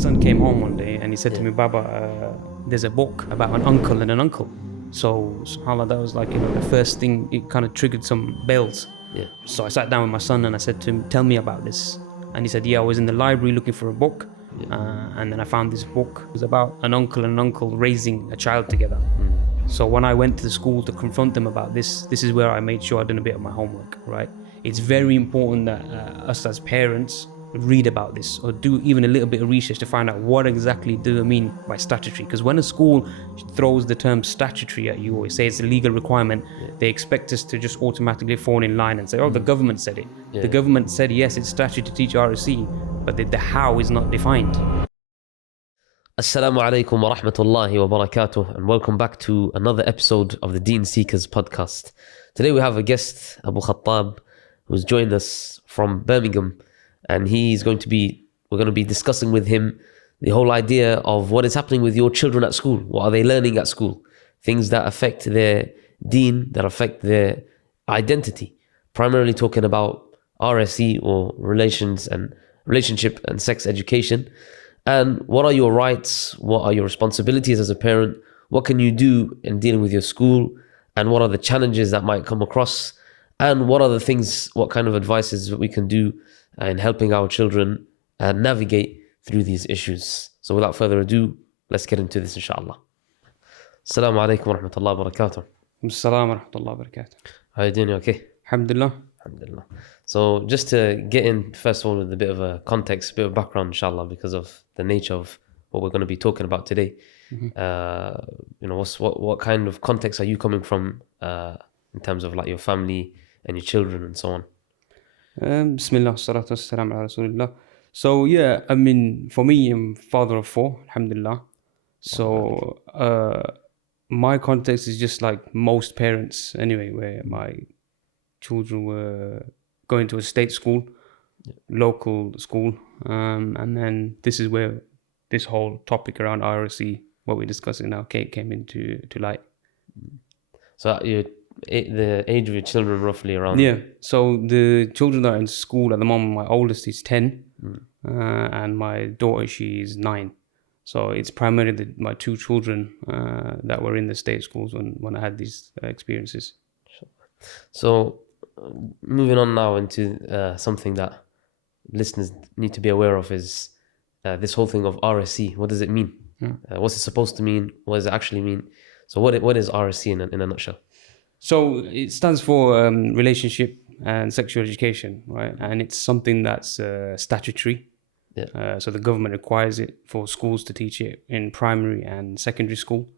son came home one day and he said to me, Baba, there's a book about an uncle and an uncle. So subhanAllah, that was like, the first thing, it kind of triggered some bells. So I sat down with my son and I said to him, tell me about this. And he said, I was in the library looking for a book. And then I found this book. It was about an uncle and an uncle raising a child together. So when I went to the school to confront them about this is where I made sure I'd done a bit of my homework, right? It's very important that us as parents read about this or do even a little bit of research to find out what exactly do they mean by statutory. Because when a school throws the term statutory at you or say it's a legal requirement, they expect us to just automatically fall in line and say, the government said it. The government said, yes, it's statutory to teach RSE, but the how is not defined. Assalamu alaikum wa rahmatullahi wa barakatuh, and welcome back to another episode of the Deen Seekers podcast. Today we have a guest, Abu Khattab, who's joined us from Birmingham, and we're going to be discussing with him the whole idea of what is happening with your children at school. What are they learning at school? Things that affect their deen, that affect their identity. Primarily talking about RSE or relationship and sex education. And what are your rights? What are your responsibilities as a parent? What can you do in dealing with your school? And what are the challenges that might come across? And what are the things, what kind of advices that we can do in helping our children navigate through these issues? So without further ado, let's get into this, inshallah. Assalamu alaikum wa rahmatullahi wa barakatuh. Assalamu wa rahmatullahi wa barakatuh. How are you doing? You okay? Alhamdulillah. Alhamdulillah. So just to get in, first of all, with a bit of a context, a bit of background, inshallah, because of the nature of what we're going to be talking about today. What kind of context are you coming from in terms of like your family and your children and so on? Bismillah, salatu wassalam ala rasulillah. So for me, I'm father of 4, alhamdulillah. So my context is just like most parents anyway, where my children were going to a state school, local school, and then this is where this whole topic around RSE, what we're discussing now, came into light. So the age of your children roughly around? Yeah, so the children that are in school at the moment, my oldest is 10, and my daughter, she's 9. So it's primarily my 2 children that were in the state schools when I had these experiences. So moving on now into something that listeners need to be aware of is this whole thing of RSE. What does it mean? What's it supposed to mean? What does it actually mean? So what is RSE in a nutshell? So it stands for relationship and sexual education, right? And it's something that's statutory. So the government requires it for schools to teach it in primary and secondary school.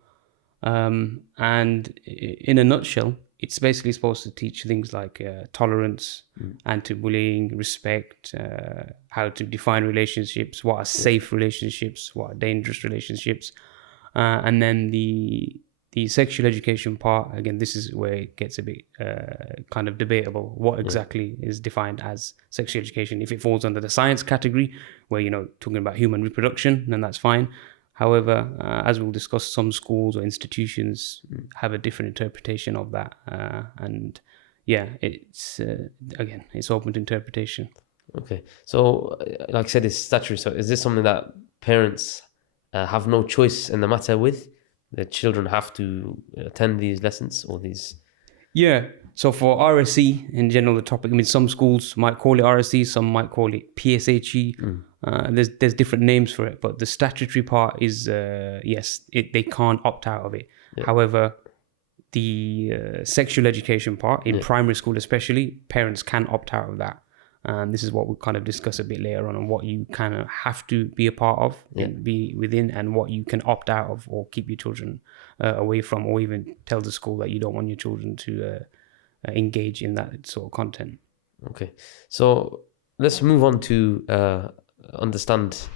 And in a nutshell, it's basically supposed to teach things like tolerance, anti-bullying, respect, how to define relationships, what are safe relationships, what are dangerous relationships. And then the sexual education part, again, this is where it gets a bit kind of debatable. What exactly is defined as sexual education? If it falls under the science category, where, talking about human reproduction, then that's fine. However, as we'll discuss, some schools or institutions have a different interpretation of that. It's open to interpretation. Okay. So, like I said, it's statutory. So is this something that parents have no choice in the matter with? The children have to attend these lessons or these? Yeah. So for RSE in general, the topic, some schools might call it RSE, some might call it PSHE. There's different names for it, but the statutory part is, they can't opt out of it. Yeah. However, the sexual education part, in primary school especially, parents can opt out of that. And this is what we'll kind of discuss a bit later on what you kind of have to be a part of and be within, and what you can opt out of or keep your children away from, or even tell the school that you don't want your children to engage in that sort of content. Okay, so let's move on to understand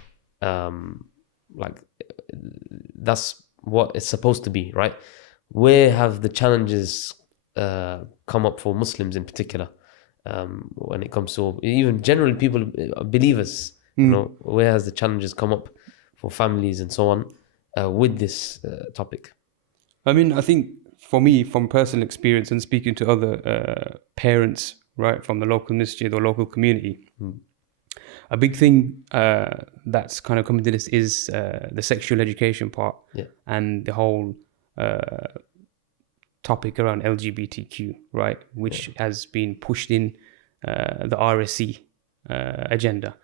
that's what it's supposed to be, right? Where have the challenges come up for Muslims in particular? When it comes to even generally people, believers, where has the challenges come up for families and so on with this topic? I think for me, from personal experience and speaking to other parents, right, from the local masjid or local community, a big thing that's kind of coming to this is the sexual education part and the whole topic around LGBTQ, right? Which has been pushed in the RSE agenda.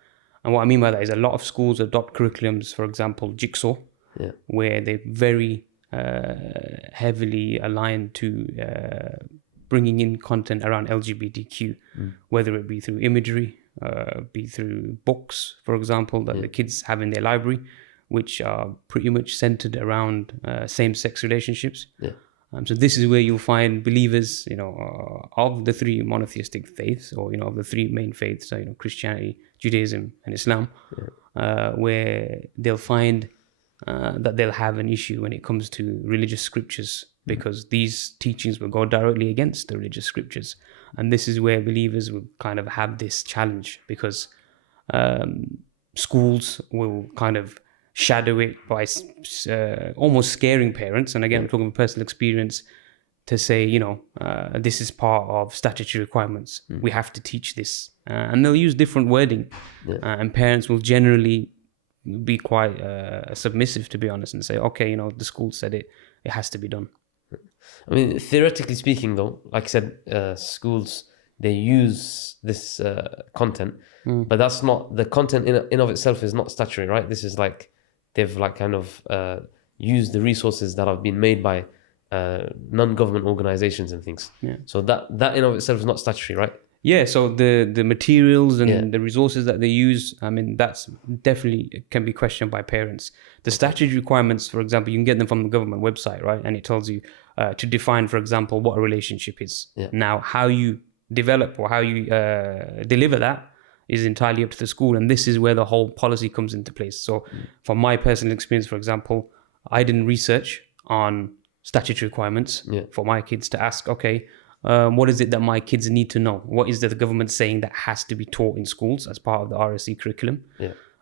And what I mean by that is a lot of schools adopt curriculums, for example, Jigsaw, where they're very heavily aligned to bringing in content around LGBTQ, whether it be through imagery, be through books, for example, that the kids have in their library, which are pretty much centered around same-sex relationships. So this is where you'll find believers, of the three monotheistic faiths, or of the three main faiths, so Christianity, Judaism, and Islam, where they'll find that they'll have an issue when it comes to religious scriptures, because these teachings will go directly against the religious scriptures. And this is where believers will kind of have this challenge, because schools will kind of shadow it by almost scaring parents. And again, I'm talking from personal experience, to say, this is part of statutory requirements. We have to teach this. And they'll use different wording. And parents will generally be quite submissive, to be honest, and say, okay, the school said it has to be done. I mean, theoretically speaking, though, like I said, schools, they use this content, but that's not, the content in of itself is not statutory, right? This is like, they've like kind of used the resources that have been made by non-government organizations and things. So that in of itself is not statutory, right? Yeah, so the materials and the resources that they use, I mean, that's definitely can be questioned by parents. The statutory requirements, for example, you can get them from the government website, right? And it tells you to define, for example, what a relationship is. Now, how you develop or how you deliver that is entirely up to the school. And this is where the whole policy comes into place. So from my personal experience, for example, I didn't research on statutory requirements for my kids to ask, okay, what is it that my kids need to know? What is the government saying that has to be taught in schools as part of the RSE curriculum?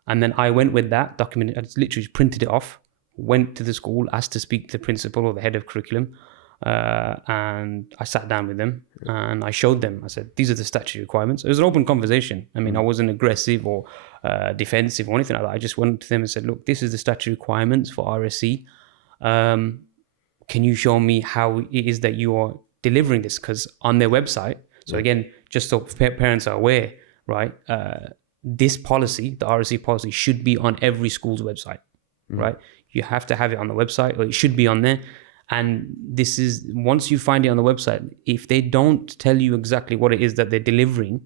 And then I went with that, documented, I literally printed it off, went to the school, asked to speak to the principal or the head of curriculum, and I sat down with them and I showed them. I said, these are the statutory requirements. It was an open conversation. I mean, I wasn't aggressive or defensive or anything like that. I just went to them and said, look, this is the statutory requirements for RSE. Can you show me how it is that you are delivering this? Because on their website, so again, just so parents are aware, right, this policy, the RSE policy, should be on every school's website, right? You have to have it on the website, or it should be on there. And this is, once you find it on the website, if they don't tell you exactly what it is that they're delivering,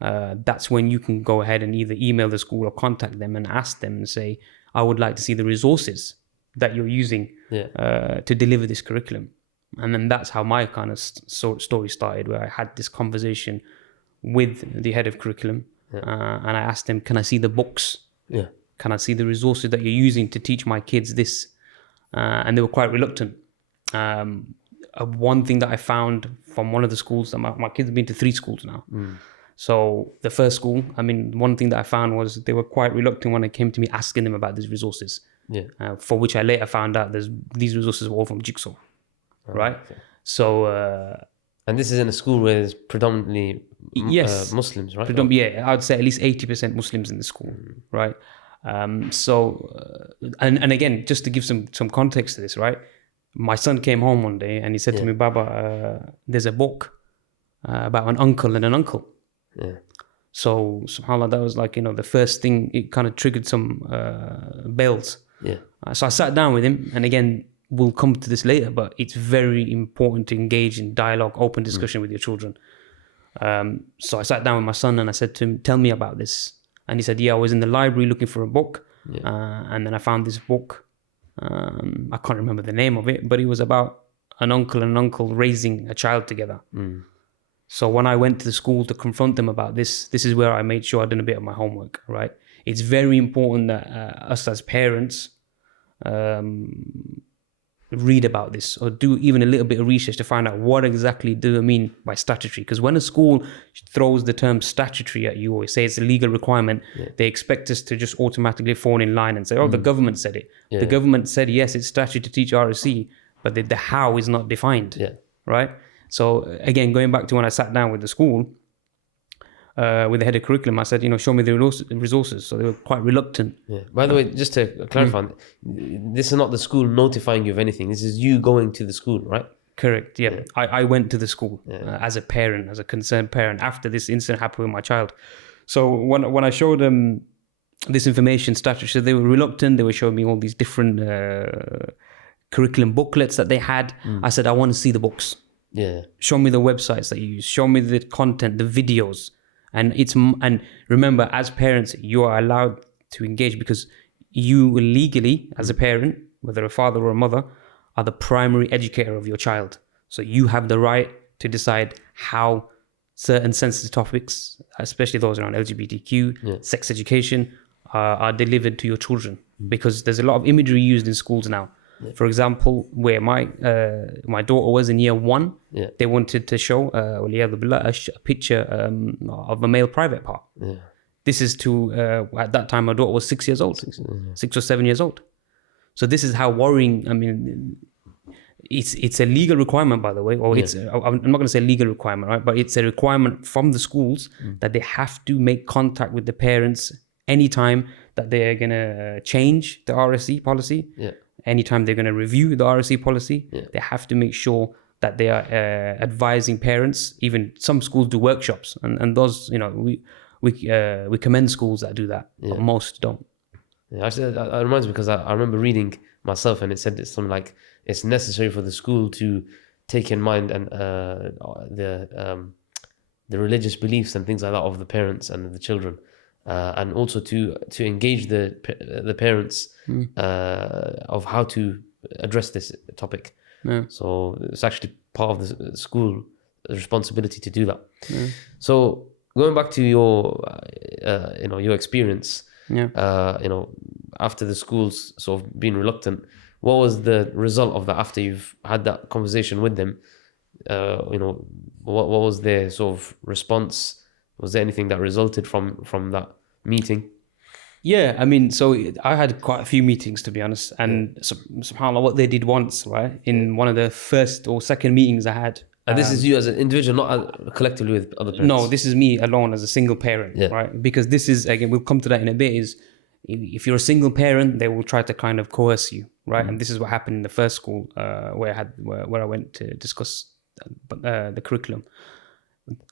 that's when you can go ahead and either email the school or contact them and ask them and say, I would like to see the resources that you're using to deliver this curriculum. And then that's how my kind of story started, where I had this conversation with the head of curriculum, and I asked him, can I see the books? Can I see the resources that you're using to teach my kids this? And they were quite reluctant. One thing that I found from one of the schools, that my kids have been to 3 schools now. So the first school, I mean, one thing that I found was they were quite reluctant when it came to me asking them about these resources, for which I later found out these resources were all from Jigsaw. Right. Okay. So, and this is in a school where there's predominantly Muslims, right? Yeah, I'd say at least 80% Muslims in the school, right? So, and again, just to give some context to this, right? My son came home one day and he said to me, Baba, there's a book about an uncle and an uncle. So, subhanAllah, that was like, the first thing, it kind of triggered some bells. So I sat down with him, and again, we'll come to this later, but it's very important to engage in dialogue, open discussion with your children. So I sat down with my son and I said to him, tell me about this. And he said, I was in the library looking for a book. And then I found this book. I can't remember the name of it, but it was about an uncle and an uncle raising a child together. So when I went to the school to confront them about this is where I made sure I'd done a bit of my homework, right? It's very important that us as parents read about this, or do even a little bit of research to find out what exactly do I mean by statutory. Because when a school throws the term statutory at you, or say it's a legal requirement, they expect us to just automatically fall in line and say, the government said it. The government said, yes, it's statutory to teach RSE, but the how is not defined, right? So again, going back to when I sat down with the school, with the head of curriculum. I said, show me the resources. So they were quite reluctant. Yeah. By the way, just to clarify, this is not the school notifying you of anything. This is you going to the school, right? Correct. Yeah. I went to the school as a parent, as a concerned parent, after this incident happened with my child. So when I showed them this information statutory, they were reluctant. They were showing me all these different curriculum booklets that they had. I said, I want to see the books. Yeah. Show me the websites that you use. Show me the content, the videos. And remember, as parents, you are allowed to engage because you legally, as a parent, whether a father or a mother, are the primary educator of your child. So you have the right to decide how certain sensitive topics, especially those around LGBTQ, sex education, are delivered to your children. Because there's a lot of imagery used in schools now. Yeah. For example, where my daughter was in year 1, they wanted to show a picture of a male private part. Yeah. This is at that time my daughter was 6 years old, 6 or 7 years old. So this is how worrying. I mean, it's a legal requirement, by the way, or I'm not going to say legal requirement, right? But it's a requirement from the schools that they have to make contact with the parents anytime that they're going to change the RSE policy. Yeah. Anytime they're going to review the RSE policy, they have to make sure that they are advising parents. Even some schools do workshops, and those, we commend schools that do that, but most don't. Yeah, actually, that reminds me because I remember reading myself, and it said it's something like it's necessary for the school to take in mind and the religious beliefs and things like that of the parents and the children. And also to engage the parents of how to address this topic. Yeah. So it's actually part of the school responsibility to do that. Yeah. So going back to your experience, after the schools sort of being reluctant, what was the result of that after you've had that conversation with them? What was their sort of response? Was there anything that resulted from that meeting? Yeah, I mean, so I had quite a few meetings, to be honest, and subhanAllah, what they did once, right, in one of the first or second meetings I had. And this is you as an individual, not collectively with other parents? No, this is me alone as a single parent, right? Because this is, again, we'll come to that in a bit, is if you're a single parent, they will try to kind of coerce you, right? And this is what happened in the first school where I went to discuss the curriculum.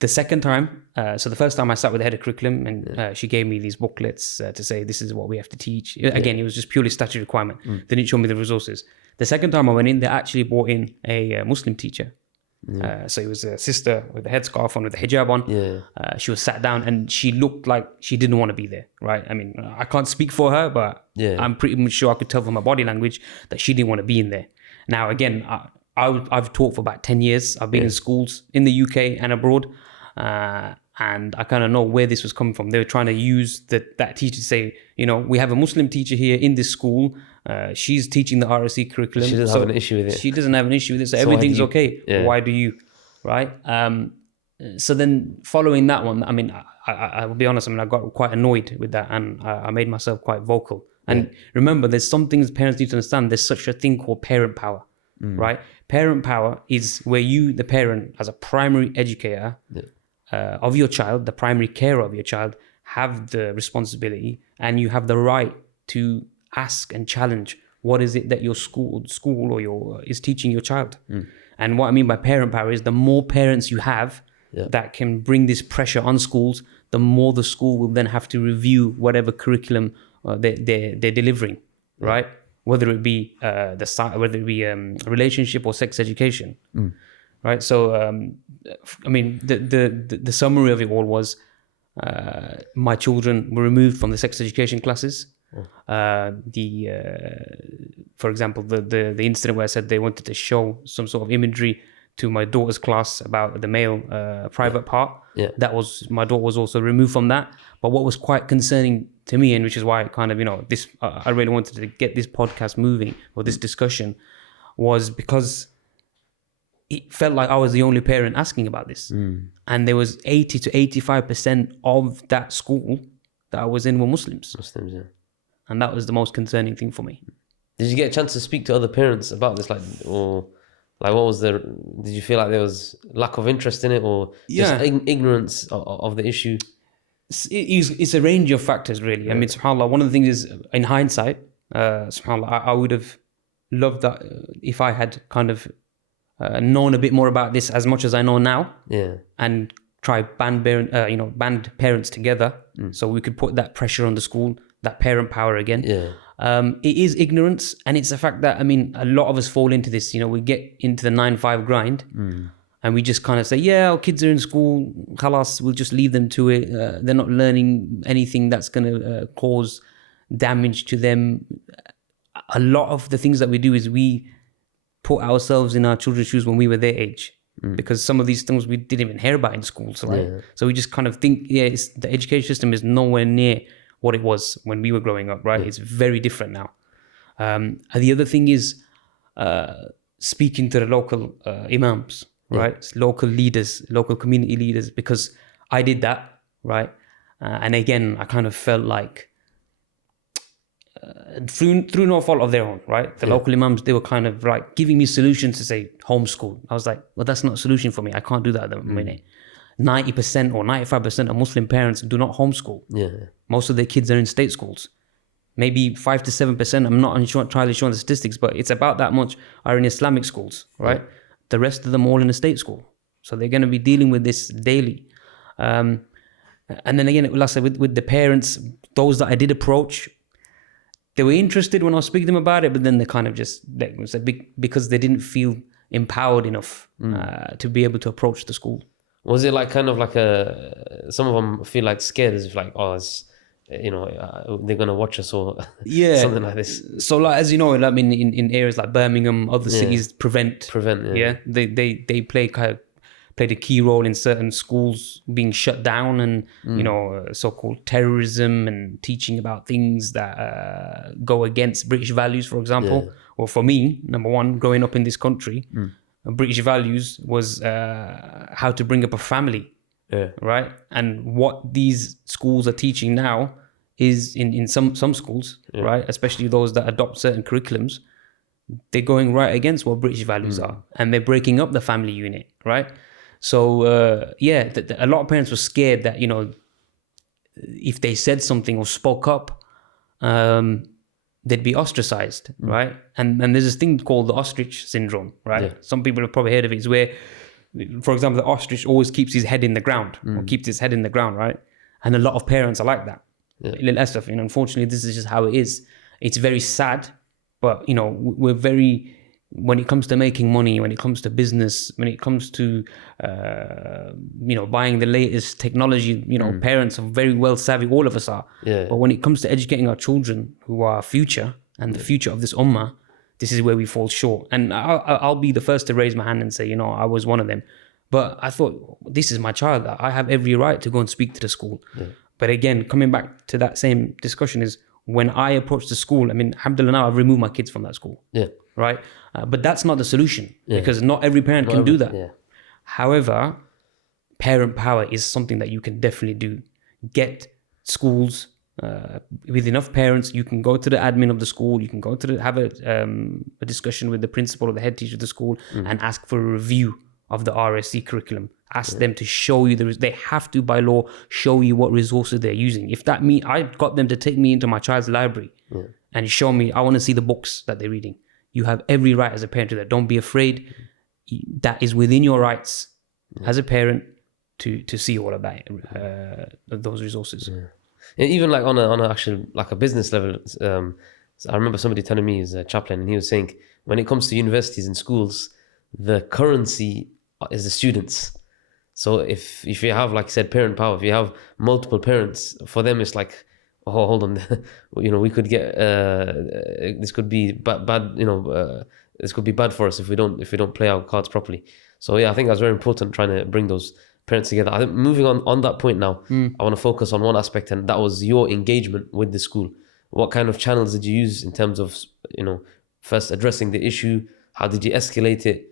The second time, so the first time I sat with the head of curriculum and she gave me these booklets to say this is what we have to teach. Again, it was just purely statutory requirement. They didn't show me the resources. The second time I went in, they actually brought in a Muslim teacher. So it was a sister with a headscarf on, with a hijab on. She was sat down and she looked like she didn't want to be there, right? I mean, I can't speak for her, but I'm pretty much sure I could tell from her body language that she didn't want to be in there. Now, again, I've taught for about 10 years. I've been in schools in the UK and abroad. And I kind of know where this was coming from. They were trying to use that teacher to say, we have a Muslim teacher here in this school. She's teaching the RSE curriculum. She doesn't have an issue with it. She doesn't have an issue with it. So everything's okay. Yeah. Why do you? Right? So then following that one, I mean, I will be honest, I mean, I got quite annoyed with that and I made myself quite vocal. And remember, there's some things parents need to understand. There's such a thing called parent power. Right? Parent power is where you, the parent, as a primary educator of your child, the primary carer of your child, have the responsibility and you have the right to ask and challenge what is it that your school or is teaching your child. And what I mean by parent power is the more parents you have that can bring this pressure on schools, the more the school will then have to review whatever curriculum they're delivering, right? Whether it be relationship or sex education, right? So, I mean, the summary of it all was my children were removed from the sex education classes. For example, the incident where I said they wanted to show some sort of imagery to my daughter's class about the male private part. That was, my daughter was also removed from that. But what was quite concerning to me, and which is why I kind of, I really wanted to get this podcast moving, or this discussion, was because it felt like I was the only parent asking about this. And there was 80 to 85% of that school that I was in were Muslims. And that was the most concerning thing for me. Did you get a chance to speak to other parents about this? What was did you feel like there was lack of interest in it or just ignorance of the issue? it's a range of factors, really. I mean, subhanAllah, one of the things is, in hindsight, subhanAllah, I would have loved that if I had kind of known a bit more about this as much as I know now, and try band parents together, so we could put that pressure on the school, that parent power again. It is ignorance, and it's the fact that, I mean, a lot of us fall into this. We get into the 9-5 grind, and we just kind of say, yeah, our kids are in school, khalas, we'll just leave them to it. They're not learning anything that's going to cause damage to them. A lot of the things that we do is we put ourselves in our children's shoes when we were their age, because some of these things we didn't even hear about in school. So we just kind of think, the education system is nowhere near what it was when we were growing up, right? It's very different now. And the other thing is speaking to the local imams, right? Local leaders, local community leaders, because I did that, right? And again, I kind of felt like through no fault of their own, right? The local imams, they were kind of like giving me solutions to say homeschool. I was like, well, that's not a solution for me. I can't do that at the minute. 90% or 95% of Muslim parents do not homeschool. Most of their kids are in state schools. Maybe 5 to 7%, I'm not entirely sure on the statistics, but it's about that much are in Islamic schools, right? The rest of them all in a state school. So they're going to be dealing with this daily. And then again, like I said, with the parents, those that I did approach, they were interested when I was speaking to them about it, but then they kind of just, because they didn't feel empowered enough to be able to approach the school. Was it like kind of like some of them feel like scared, as if like, oh, it's, they're going to watch us or something like this? So like, as you know, I mean, in areas like Birmingham, other cities prevent, they played a key role in certain schools being shut down, and so-called terrorism and teaching about things that go against British values, for example. Or for me, number one, growing up in this country, British values was how to bring up a family, right? And what these schools are teaching now is in some schools, right, especially those that adopt certain curriculums, they're going right against what British values are, and they're breaking up the family unit, right? So a lot of parents were scared that if they said something or spoke up, they'd be ostracized, right? And there's this thing called the ostrich syndrome, right? Some people have probably heard of it. It's where, for example, the ostrich always keeps his head in the ground, or keeps his head in the ground, right? And a lot of parents are like that. Unfortunately, this is just how it is. It's very sad, but we're very, when it comes to making money, when it comes to business, when it comes to buying the latest technology, parents are very well savvy. All of us are. But when it comes to educating our children, who are our future and the future of this ummah, this is where we fall short. And I'll be the first to raise my hand and say, I was one of them. But I thought, this is my child. I have every right to go and speak to the school. But again, coming back to that same discussion is, when I approach the school, I mean, alhamdulillah, now I've removed my kids from that school. Right? But that's not the solution, because not every parent can do that. However, parent power is something that you can definitely do. Get schools with enough parents. You can go to the admin of the school. You can go to have a discussion with the principal or the head teacher of the school and ask for a review of the RSE curriculum. Ask them to show you they have to, by law, show you what resources they're using. If that means I got them to take me into my child's library and show me, I want to see the books that they're reading. You have every right as a parent to that. Don't be afraid. That is within your rights as a parent to see all of that, those resources. And even like on a actual, like a business level, so I remember somebody telling me, he's a chaplain, and he was saying, when it comes to universities and schools, the currency is the students. So if you have, like I said, parent power, if you have multiple parents, for them it's like, oh, hold on, we could get this could be bad, this could be bad for us if we don't play our cards properly. So I think that's very important, trying to bring those parents together. I think moving on that point now, I want to focus on one aspect, and that was your engagement with the school. What kind of channels did you use in terms of first addressing the issue? How did you escalate it?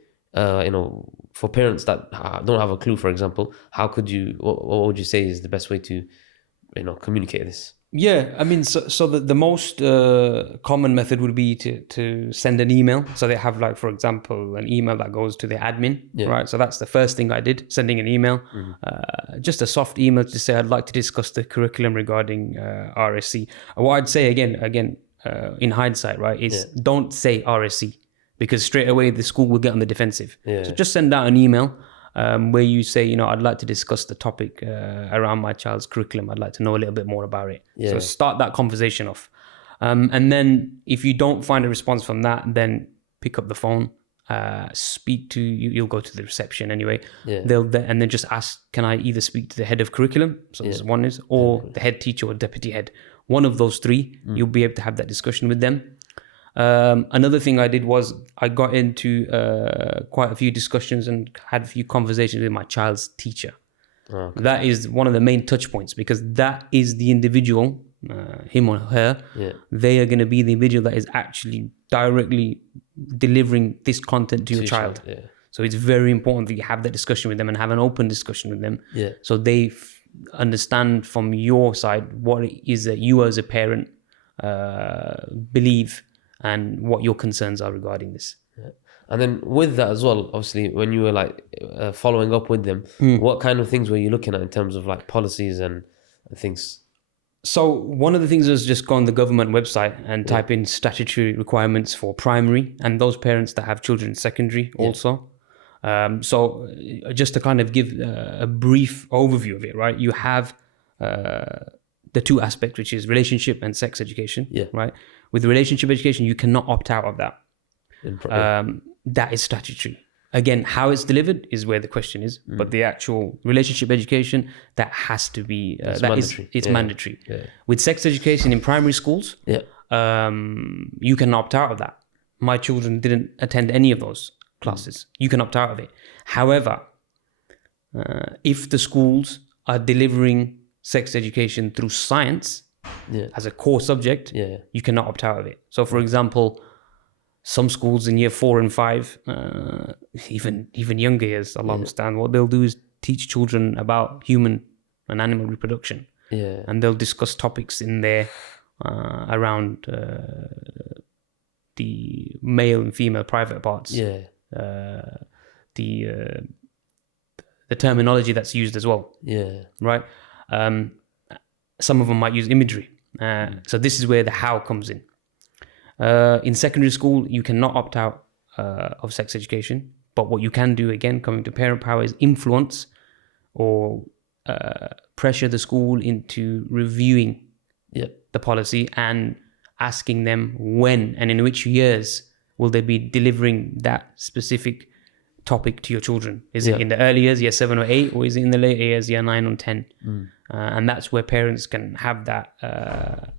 For parents that don't have a clue, for example, how could you? What would you say is the best way to communicate this? Yeah, I mean, so the most common method would be to send an email. So they have, like, for example, an email that goes to the admin, right? So that's the first thing I did, sending an email, just a soft email to say I'd like to discuss the curriculum regarding RSE. What I'd say again, in hindsight, right, is don't say RSE, because straight away the school will get on the defensive. So just send out an email. Where you say, I'd like to discuss the topic around my child's curriculum. I'd like to know a little bit more about it. So start that conversation off. And then if you don't find a response from that, then pick up the phone, speak to, you'll go to the reception anyway. And then just ask, can I either speak to the head of curriculum, so this one is, or the head teacher or deputy head. One of those three, you'll be able to have that discussion with them. Another thing I did was I got into quite a few discussions and had a few conversations with my child's teacher. That is one of the main touch points, because that is the individual, him or her. They are going to be the individual that is actually directly delivering this content to your child. So it's very important that you have that discussion with them and have an open discussion with them. So they understand from your side what it is that you as a parent believe and what your concerns are regarding this. And then with that as well, obviously, when you were like following up with them, what kind of things were you looking at in terms of like policies and things? So one of the things is just go on the government website and type in statutory requirements for primary, and those parents that have children in secondary also. So just to kind of give a brief overview of it, right? You have the two aspects, which is relationship and sex education, right? With relationship education, you cannot opt out of that. That is statutory. Again, how it's delivered is where the question is. But the actual relationship education, that has to be mandatory. It's mandatory. With sex education in primary schools, you can opt out of that. My children didn't attend any of those classes. You can opt out of it. However, if the schools are delivering sex education through science as a core subject, you cannot opt out of it. So, for example, some schools in year 4 and 5, even younger years, Allah understand, what they'll do is teach children about human and animal reproduction. And they'll discuss topics in there around the male and female private parts. The terminology that's used as well. Right? Some of them might use imagery. So this is where the how comes in. In secondary school, you cannot opt out of sex education. But what you can do, again, coming to parent power, is influence or pressure the school into reviewing the policy and asking them when and in which years will they be delivering that specific topic to your children. Is it in the early years, year 7 or 8, or is it in the later years, year 9 or 10? And that's where parents can have that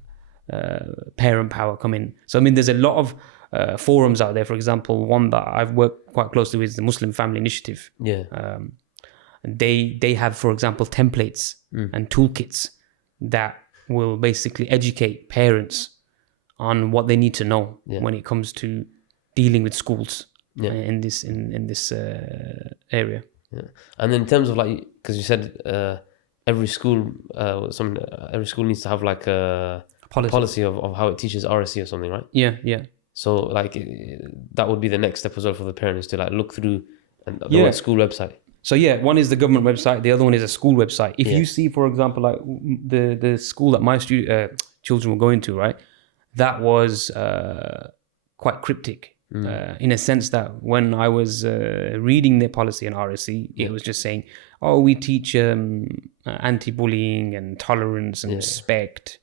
parent power come in. So, I mean, there's a lot of forums out there. For example, one that I've worked quite closely with is the Muslim Family Initiative. They have, for example, templates and toolkits that will basically educate parents on what they need to know when it comes to dealing with schools in this area. And then in terms of, like, because you said every school needs to have like a policy of how it teaches RSE or something, right? So like that would be the next step as well for the parents to like look through the school website. So one is the government website, the other one is a school website. If you see, for example, like the school that my children were going to, right, that was quite cryptic. In a sense that when I was reading their policy on RSE, it was just saying, oh, we teach anti-bullying and tolerance and respect.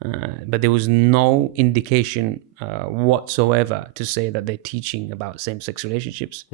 But there was no indication whatsoever to say that they're teaching about same-sex relationships.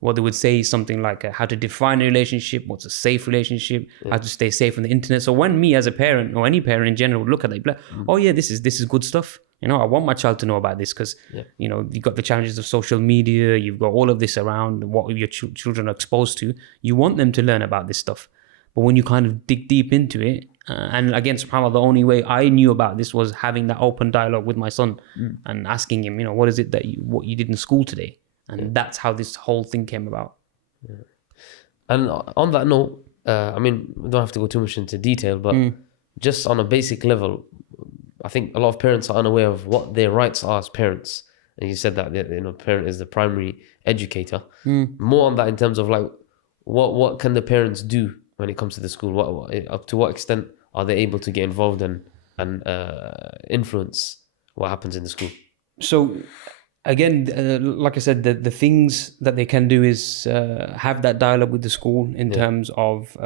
What they would say is something like how to define a relationship, what's a safe relationship, how to stay safe on the internet. So when me as a parent or any parent in general would look at it, like, oh yeah, this is good stuff. I want my child to know about this because, you've got the challenges of social media, you've got all of this around what your children are exposed to. You want them to learn about this stuff. But when you kind of dig deep into it, and again, subhanAllah, the only way I knew about this was having that open dialogue with my son and asking him, what is it that what you did in school today? And that's how this whole thing came about. And on that note, I mean, we don't have to go too much into detail, but just on a basic level, I think a lot of parents are unaware of what their rights are as parents. And you said that, you know, parent is the primary educator. More on that in terms of like, what can the parents do when it comes to the school? Up to what extent are they able to get involved and influence what happens in the school? So again, like I said, the things that they can do is have that dialogue with the school in terms of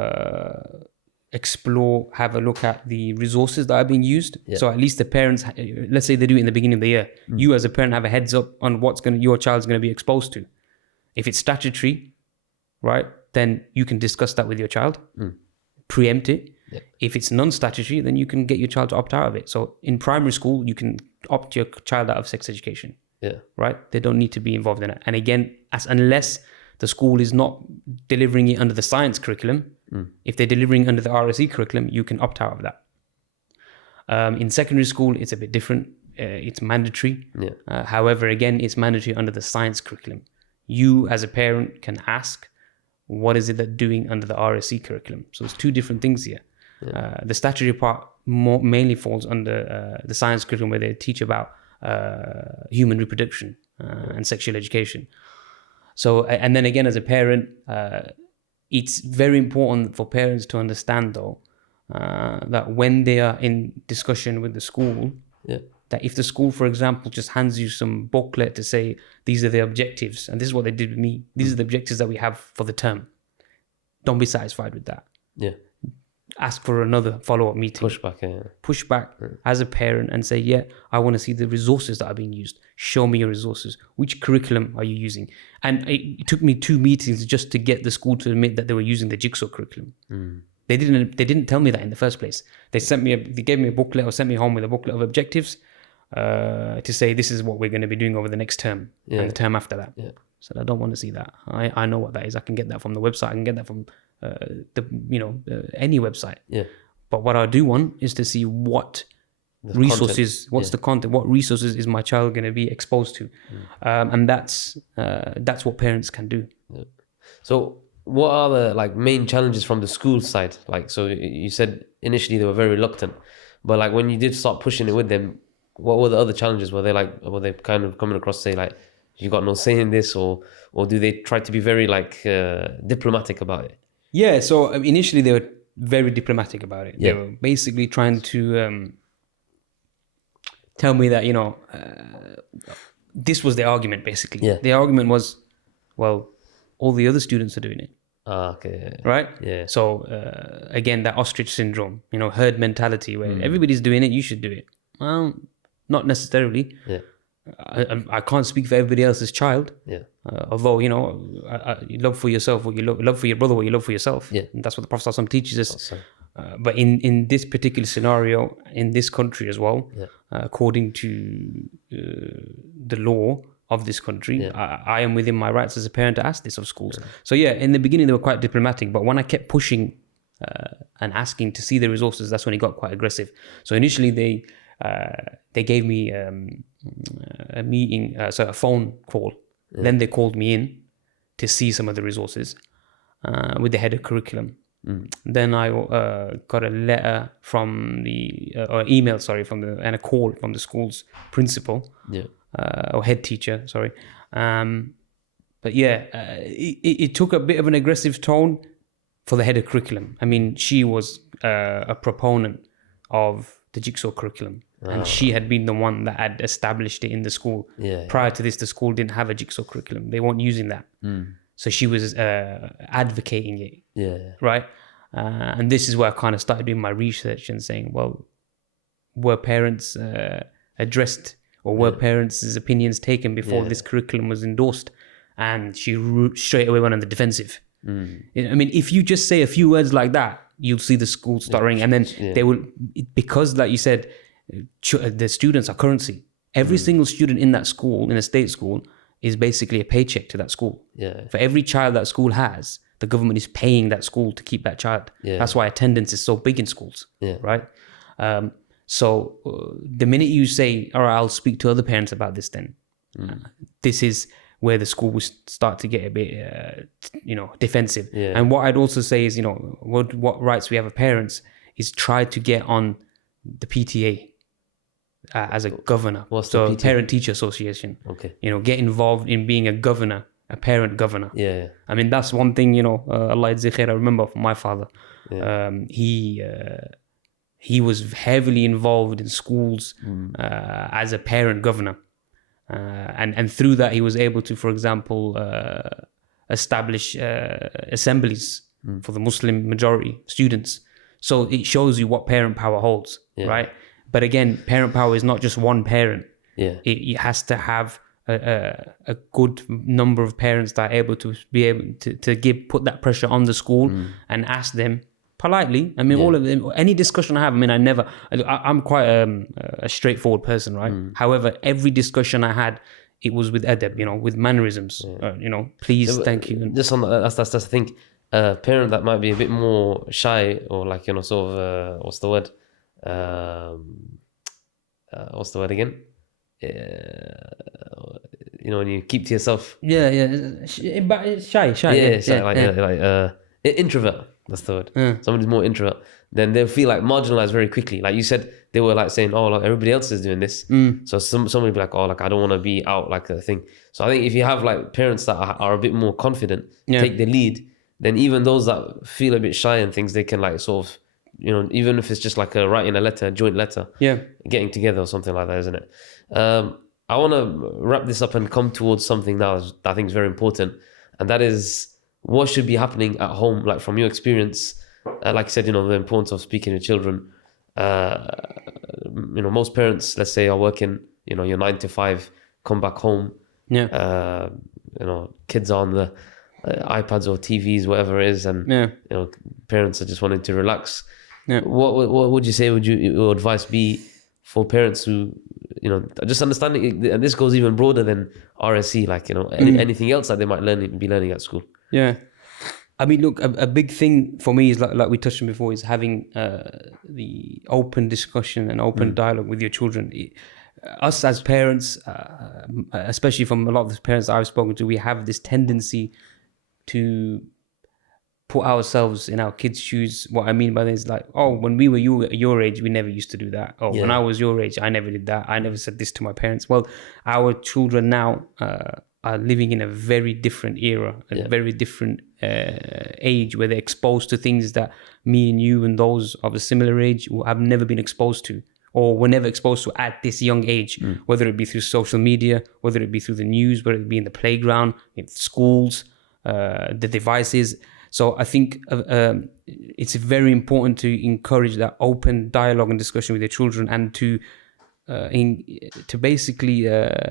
explore, have a look at the resources that are being used. So at least the parents, let's say they do it in the beginning of the year, you as a parent have a heads up on what's your child's going to be exposed to. If it's statutory, right, then you can discuss that with your child, preempt it. If it's non-statutory, then you can get your child to opt out of it. So in primary school, you can opt your child out of sex education. Right? They don't need to be involved in it. And again, unless the school is not delivering it under the science curriculum, if they're delivering under the RSE curriculum, you can opt out of that. In secondary school, it's a bit different. It's mandatory. However, again, it's mandatory under the science curriculum. You as a parent can ask, what is it they're doing under the RSE curriculum? So it's two different things here. The statutory part mainly falls under the science curriculum, where they teach about human reproduction and sexual education. So, and then again, as a parent, it's very important for parents to understand, though, that when they are in discussion with the school, that if the school, for example, just hands you some booklet to say, these are the objectives, and this is what they did with me, these are the objectives that we have for the term, don't be satisfied with that. Ask for another follow-up meeting. Push back as a parent and say, I want to see the resources that are being used. Show me your resources. Which curriculum are you using? And it took me 2 meetings just to get the school to admit that they were using the jigsaw curriculum. They didn't tell me that in the first place. They gave me a booklet, or sent me home with a booklet of objectives to say, this is what we're going to be doing over the next term and the term after that. So I don't want to see that. I know what that is. I can get that from the website. I can get that from any website. But what I do want is to see what the resources, content. What's the content, what resources is my child going to be exposed to, and that's what parents can do. So what are the main challenges from the school side? So you said initially they were very reluctant, but when you did start pushing it with them, what were the other challenges? Were they kind of coming across say you got no say in this, or do they try to be very diplomatic about it? Yeah, so initially they were very diplomatic about it. They were basically trying to tell me that, this was the argument, basically. The argument was, well, all the other students are doing it. Okay. Right? So, again, that ostrich syndrome, herd mentality, where everybody's doing it, you should do it. Well, not necessarily. I can't speak for everybody else's child. Although, you love for yourself what you love for your brother, what you love for yourself. And that's what the Prophet ﷺ teaches us. But in this particular scenario, in this country as well, according to the law of this country, I am within my rights as a parent to ask this of schools. So in the beginning they were quite diplomatic, but when I kept pushing and asking to see the resources, that's when it got quite aggressive. So initially they gave me a meeting, so a phone call. Then they called me in to see some of the resources with the head of curriculum. Then I got a letter from or email, and a call from the school's principal, or head teacher, sorry. But it took a bit of an aggressive tone for the head of curriculum. I mean, she was a proponent of the jigsaw curriculum. And she had been the one that had established it in the school. Prior to this, the school didn't have a jigsaw curriculum. They weren't using that. So she was advocating it. Right? And this is where I kind of started doing my research and saying, well, were parents addressed, or were parents' opinions taken before this curriculum was endorsed? And she straight away went on the defensive. I mean, if you just say a few words like that, you'll see the school start ringing. And then they will, because like you said, the students are currency. Every single student in that school, in a state school, is basically a paycheck to that school. For every child that school has, the government is paying that school to keep that child. That's why attendance is so big in schools, right? So the minute you say, all right, I'll speak to other parents about this then, this is where the school will start to get a bit, defensive. And what I'd also say is, what rights we have as parents is try to get on the PTA as a governor. What's so the PTA? Parent Teacher Association. Okay. Get involved in being a governor, a parent governor. Yeah. I mean, that's one thing, Allah Yajzi Khair, I remember from my father. Yeah. He was heavily involved in schools as a parent governor. And through that, he was able to, for example, establish assemblies for the Muslim majority students. So it shows you what parent power holds, right? But again, parent power is not just one parent. Yeah. It has to have a good number of parents that are able to put that pressure on the school and ask them politely. I mean, all of them, any discussion I have, I mean, I'm quite a straightforward person, right? However, every discussion I had, it was with adab, with mannerisms, please, thank you. Just on that's the thing. A parent that might be a bit more shy or like, sort of, what's the word? What's the word again? When you keep to yourself. Yeah. Shy. Like introvert. That's the word. Somebody's more introvert. Then they'll feel like marginalized very quickly. Like you said, they were like saying, "Oh, like everybody else is doing this." So somebody will be like, "Oh, like I don't want to be out," like a thing. So I think if you have like parents that are a bit more confident, take the lead, then even those that feel a bit shy and things, they can like sort of, even if it's just like writing a letter, a joint letter, getting together or something like that, isn't it? I want to wrap this up and come towards something now that I think is very important, and that is what should be happening at home, like from your experience. Like I said, the importance of speaking to children. Most parents, let's say, are working, you're 9 to 5, come back home. Kids are on the iPads or TVs, whatever it is, and parents are just wanting to relax. What would you say your advice be for parents who just understanding, and this goes even broader than RSE, like anything else that they might be learning at school? I mean, look, a big thing for me is like we touched on before, is having the open discussion and open dialogue with your children. Us as parents, especially from a lot of the parents I've spoken to, we have this tendency to put ourselves in our kids' shoes. What I mean by this is like, oh, when we were your age, we never used to do that. Oh, when I was your age, I never did that. I never said this to my parents. Well, our children now are living in a very different era, a very different age, where they're exposed to things that me and you and those of a similar age have never been exposed to, or were never exposed to at this young age, whether it be through social media, whether it be through the news, whether it be in the playground, in schools, the devices. So I think it's very important to encourage that open dialogue and discussion with your children, and to basically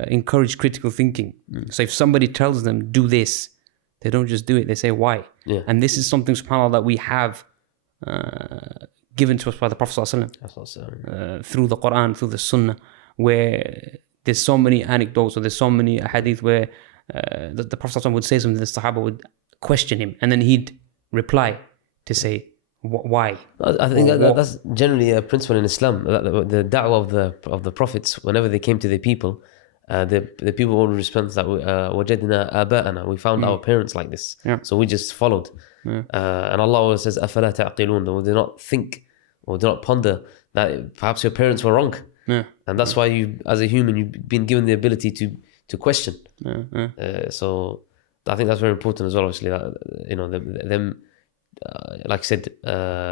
encourage critical thinking. So if somebody tells them do this, they don't just do it, they say why. And this is something, subhanAllah, that we have given to us by the Prophet ﷺ, through the Quran, through the Sunnah, where there's so many anecdotes, or there's so many hadith where the Prophet ﷺ would say something, the Sahaba would question him, and then he'd reply to say why. I think that's generally a principle in Islam. The da'wah of the prophets, whenever they came to the people, the people would respond that wajadna aba'ana, we found our parents like this, so we just followed. And Allah always says, afala ta'qilun, or do not think or do not ponder that perhaps your parents were wrong. And that's why you, as a human, you've been given the ability to question. So I think that's very important as well, obviously, that, them, like I said,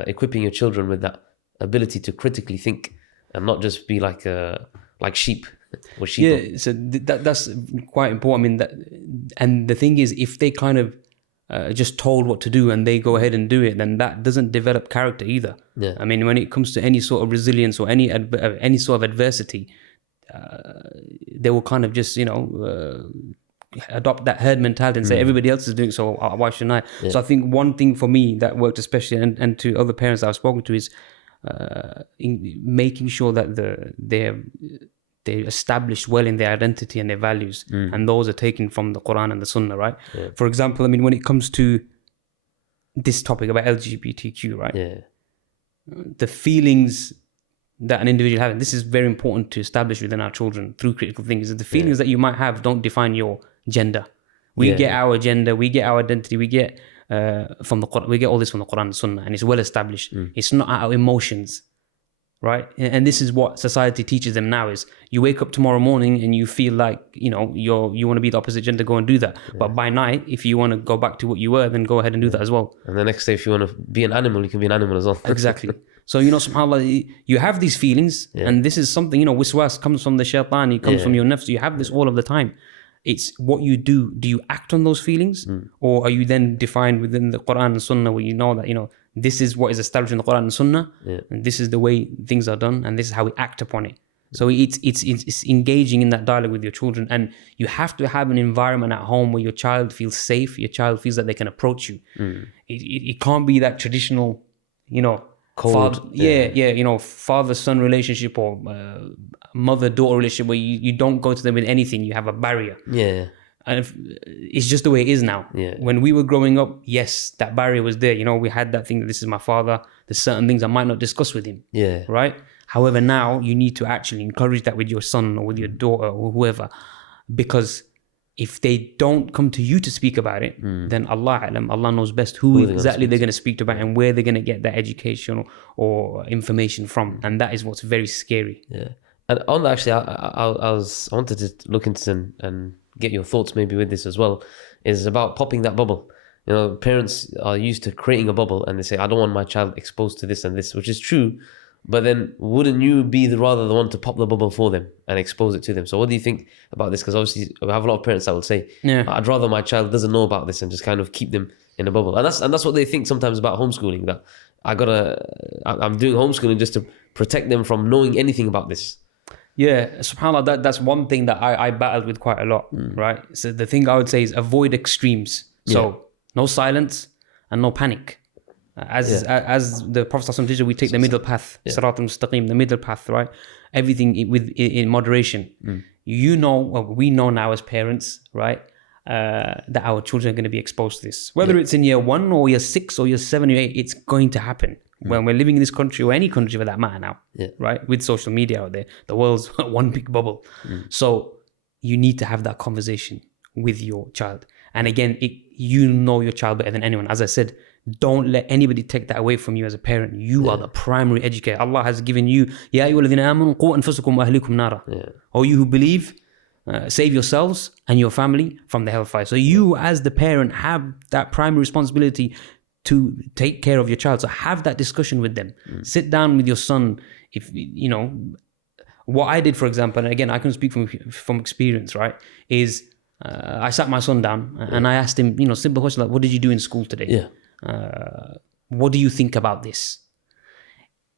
equipping your children with that ability to critically think and not just be like sheep or sheep. So that's quite important. I mean, and the thing is, if they kind of just told what to do and they go ahead and do it, then that doesn't develop character either. I mean, when it comes to any sort of resilience or any sort of adversity, they will kind of just adopt that herd mentality and say everybody else is doing it, so why shouldn't I? So I think one thing for me that worked especially, and to other parents that I've spoken to, is in making sure that they're established well in their identity and their values, and those are taken from the Quran and the Sunnah, right? For example, I mean, when it comes to this topic about LGBTQ, right? The feelings that an individual has, and this is very important to establish within our children through critical thinking, is that the feelings that you might have don't define your gender. We get our gender, we get our identity, we get from the Quran. We get all this from the Quran and Sunnah, and it's well established. It's not out of emotions, right? And this is what society teaches them now: is you wake up tomorrow morning and you feel like you want to be the opposite gender, go and do that. But by night, if you want to go back to what you were, then go ahead and do that as well. And the next day, if you want to be an animal, you can be an animal as well. Exactly. So subhanAllah, you have these feelings, and this is something wiswas comes from the shaitan, it comes from your nafs. You have this all of the time. It's what you do. Do you act on those feelings, or are you then defined within the Quran and Sunnah, where you know that this is what is established in the Quran and Sunnah, and this is the way things are done, and this is how we act upon it. So it's engaging in that dialogue with your children, and you have to have an environment at home where your child feels safe, your child feels that they can approach you. It can't be that traditional, cold, father-son relationship or mother-daughter relationship where you don't go to them with anything. You have a barrier. Yeah. And it's just the way it is now. Yeah. When we were growing up, yes, that barrier was there. We had that thing that this is my father. There's certain things I might not discuss with him. Yeah. Right? However, now you need to actually encourage that with your son or with your daughter or whoever, because if they don't come to you to speak about it, then Allah knows best who exactly they're going to speak to about and where they're going to get that education or information from. And that is what's very scary. Yeah. And on that, actually, I wanted to look into and get your thoughts maybe with this as well, is about popping that bubble. Parents are used to creating a bubble and they say, I don't want my child exposed to this and this, which is true. But then wouldn't you be the one to pop the bubble for them and expose it to them? So what do you think about this? Because obviously we have a lot of parents that will say, I'd rather my child doesn't know about this and just kind of keep them in a bubble. And that's what they think sometimes about homeschooling, that I'm doing homeschooling just to protect them from knowing anything about this. Yeah, subhanAllah, that's one thing that I battled with quite a lot, right? So the thing I would say is avoid extremes. So no silence and no panic. As the Prophet ﷺ teaches, we take the middle path, Sirat al-Mustaqim, the middle path, right? Everything in moderation. We know now as parents, right, that our children are going to be exposed to this. Whether it's in year 1 or year 6 or year 7 or 8, it's going to happen. When we're living in this country, or any country for that matter now, right? With social media out there, the world's one big bubble. So you need to have that conversation with your child. And again, your child better than anyone. As I said, don't let anybody take that away from you as a parent. You are the primary educator. Allah has given you, Ya ayyuhalladhina amanu qu anfusakum wa ahlikum nara. O you who believe, save yourselves and your family from the hellfire. So you as the parent have that primary responsibility to take care of your child. So have that discussion with them. Sit down with your son. If what I did, for example, and again I can speak from experience, right, is I sat my son down and I asked him, simple question like, what did you do in school today? What do you think about this?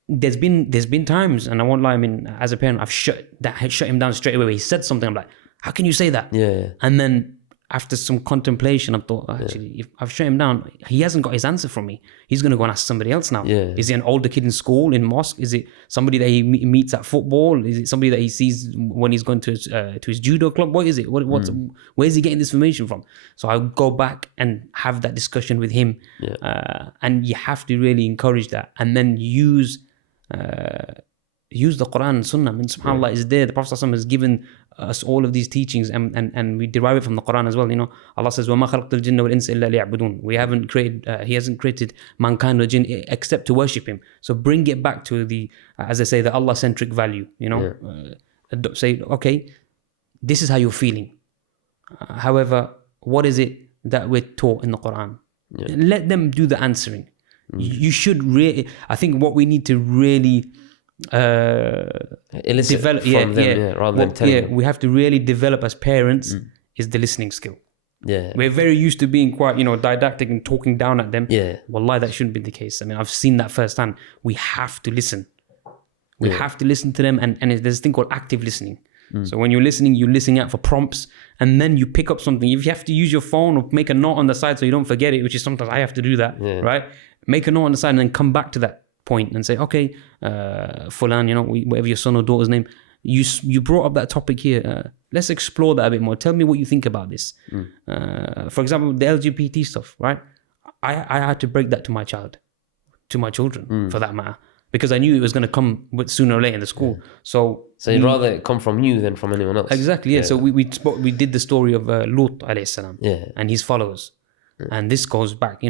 There's been times, and I won't lie, as a parent, I've shut him down straight away. He said something, I'm like, how can you say that? And then after some contemplation, I thought, actually, if I've shut him down, he hasn't got his answer from me. He's going to go and ask somebody else now. Is he an older kid in school, in mosque? Is it somebody that he meets at football? Is it somebody that he sees when he's going to his judo club? What is it? Where is he getting this information from? So I'll go back and have that discussion with him. And you have to really encourage that. And then use the Quran and Sunnah. SubhanAllah is there. The Prophet ﷺ has given us all of these teachings, and we derive it from the Quran as well. Allah says, وَمَا خَلَقْتُ الْجِنَّ وَالْإِنسَ إِلَّا لِيَعْبُدُونَ. We haven't created, He hasn't created mankind or jinn except to worship Him. So bring it back to the, as I say, the Allah-centric value. Say, okay, this is how you're feeling. However, what is it that we're taught in the Quran? Let them do the answering. You should really, I think what we need to really develop from them, rather than telling them. We have to really develop as parents is the listening skill. We're very used to being quite didactic and talking down at them. Wallahi, that shouldn't be the case. I've seen that firsthand. We have to listen. We have to listen to them, and there's this thing called active listening. So when you're listening out for prompts, and then you pick up something. If you have to use your phone or make a note on the side so you don't forget it, which is sometimes I have to do that, right? Make a note on the side and then come back to that point and say, okay, Fulan, whatever your son or daughter's name, you brought up that topic here. Let's explore that a bit more. Tell me what you think about this. For example, the LGBT stuff, right? I had to break that to my children, for that matter, because I knew it was going to come sooner or later in the school. So you'd rather it come from you than from anyone else. Exactly. So we did the story of Lut alayhi salam and his followers. And this goes back,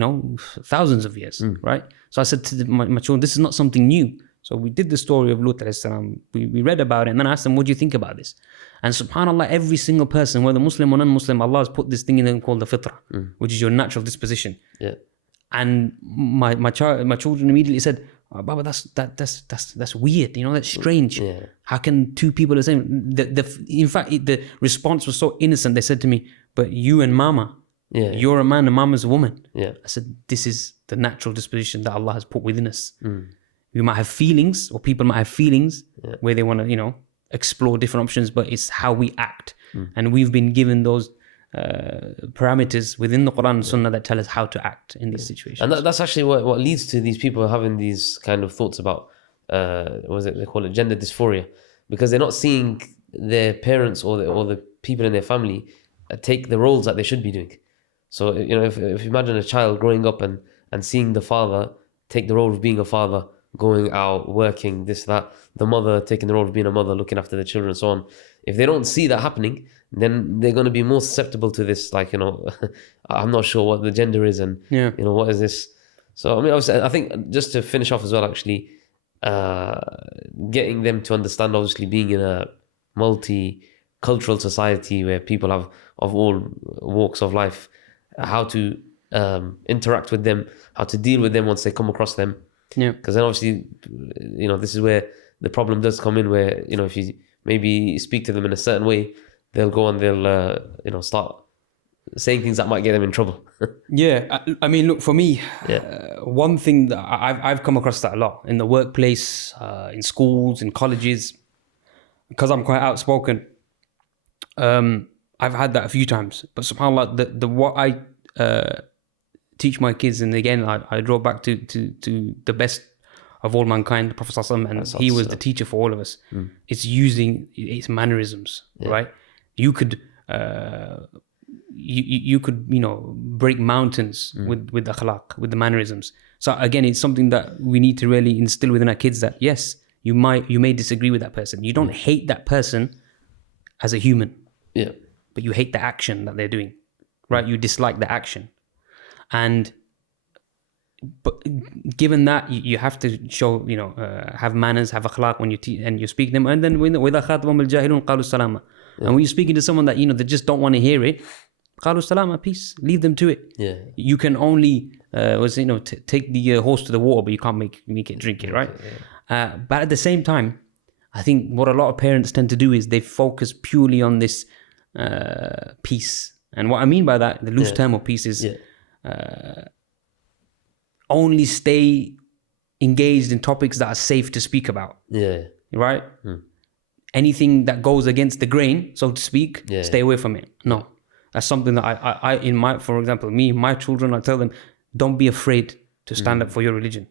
thousands of years, right? So I said to my children, this is not something new. So we did the story of Lut alayhi salam. We read about it, and then I asked them, what do you think about this? And subhanAllah, every single person, whether Muslim or non-Muslim, Allah has put this thing in them called the fitrah, which is your natural disposition. Yeah. And my children immediately said, oh, Baba, that's weird. That's strange. Yeah. How can two people the same? In fact, the response was so innocent. They said to me, but you and Mama, you're a man and Mama's a woman. Yeah. I said, this is the natural disposition that Allah has put within us. We might have feelings, or people might have feelings where they want to, explore different options, but it's how we act. And we've been given those parameters within the Quran and Sunnah that tell us how to act in these situations. And that's actually what leads to these people having these kind of thoughts about, they call it gender dysphoria, because they're not seeing their parents or the people in their family take the roles that they should be doing. So, if you imagine a child growing up and seeing the father take the role of being a father, going out, working, this, that, the mother taking the role of being a mother, looking after the children and so on. If they don't see that happening, then they're going to be more susceptible to this, like, I'm not sure what the gender is and, what is this? So, obviously, I think just to finish off as well, actually, getting them to understand, obviously, being in a multicultural society where people have of all walks of life, how to interact with them, how to deal with them once they come across them. Yeah. Because then obviously, this is where the problem does come in, where, if you maybe speak to them in a certain way, they'll go and they'll, start saying things that might get them in trouble. Yeah. I mean, look, for me, one thing that I've come across that a lot in the workplace, in schools, in colleges, because I'm quite outspoken. I've had that a few times, but subhanAllah, the what I teach my kids, and again I draw back to the best of all mankind, the Prophet ﷺ, and he was the teacher for all of us. It's using its mannerisms, right? You could you could break mountains with the akhlaq, with the mannerisms. So again, it's something that we need to really instill within our kids, that yes, you may disagree with that person, you don't hate that person as a human, but you hate the action that they're doing, right? You dislike the action. But given that, you have to show, have manners, have akhlaq when you and you speak them. And then وَإِذَا خَاطَبَهُمُ الْجَاهِلُونَ قَالُوا السَّلَامَ. And when you're speaking to someone that they just don't want to hear it, قَالُوا السَّلَامَ, peace, leave them to it. You can only take the horse to the water, but you can't make it drink it, right? But at the same time, I think what a lot of parents tend to do is they focus purely on this peace. And what I mean by that, the loose term of peace is only stay engaged in topics that are safe to speak about. Right? Anything that goes against the grain, so to speak, stay away from it. No. That's something that I for example, my children, I tell them, don't be afraid to stand up for your religion.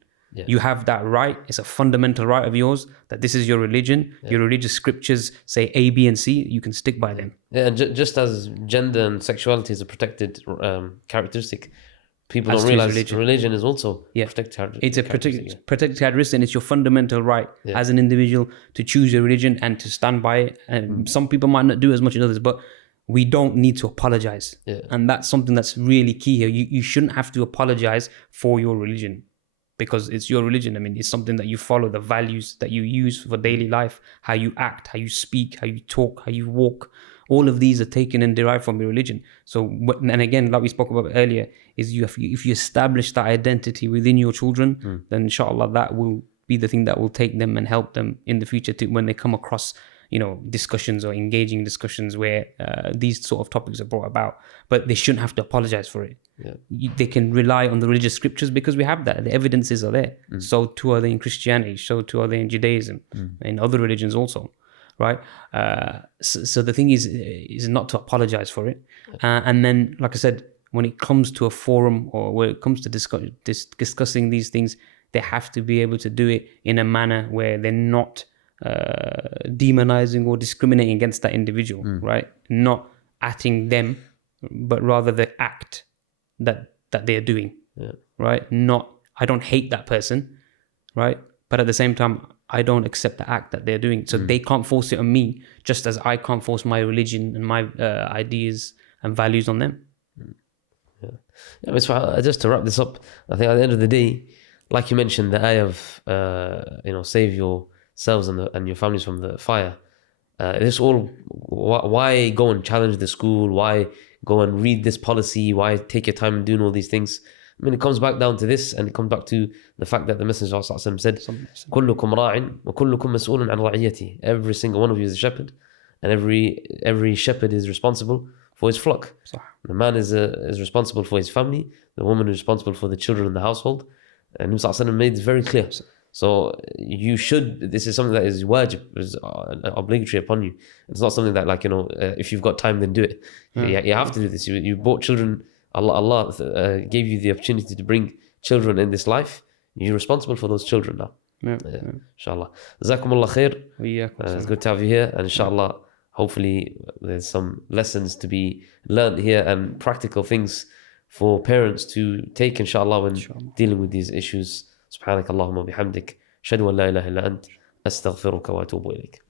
You have that right. It's a fundamental right of yours that this is your religion. Your religious scriptures say A, B, and C. You can stick by them. And just as gender and sexuality is a protected characteristic, people As don't to realize religion is also protected characteristic. It's a protected characteristic, and it's your fundamental right as an individual to choose your religion and to stand by it. And some people might not do as much as others, but we don't need to apologize. And that's something that's really key here. You shouldn't have to apologize for your religion, because it's your religion. I mean, it's something that you follow, the values that you use for daily life, how you act, how you speak, how you talk, how you walk. All of these are taken and derived from your religion. So, and again, like we spoke about earlier, is if you establish that identity within your children, then inshallah that will be the thing that will take them and help them in the future to, when they come across discussions or engaging discussions where these sort of topics are brought about. But they shouldn't have to apologize for it. They can rely on the religious scriptures because we have that. The evidences are there. So too are they in Christianity. So too are they in Judaism, in other religions also, right? So the thing is not to apologize for it. And then, like I said, when it comes to a forum or when it comes to discussing these things, they have to be able to do it in a manner where they're not demonizing or discriminating against that individual, right? Not atting them, but rather the act that they're doing, right? Not, I don't hate that person, right? But at the same time, I don't accept the act that they're doing. So they can't force it on me, just as I can't force my religion and my ideas and values on them. Yeah, just to wrap this up, I think at the end of the day, like you mentioned, the ayah of save yourselves and your families from the fire. This all, why go and challenge the school? Why go and read this policy? Why take your time in doing all these things? I mean, it comes back down to this, and it comes back to the fact that the Messenger of Allah said, "Kullukum ra'in wa kullukum mas'ulun an ra'iyati." Every single one of you is a shepherd, and every shepherd is responsible for his flock. The man is responsible for his family. The woman is responsible for the children in the household. And Nabi Sallallahu Alaihi Wasallam made it very clear. So you should. This is something that is wajib, is obligatory upon you. It's not something that if you've got time, then do it. You have to do this. You brought children. Allah gave you the opportunity to bring children in this life. You're responsible for those children now. Inshallah. Jazakumullah khair. It's good to have you here, and inshallah, hopefully there's some lessons to be learned here and practical things for parents to take, inshallah, when dealing with these issues. سبحانك اللهم وبحمدك أشهد أن لا إله إلا أنت أستغفرك وأتوب إليك.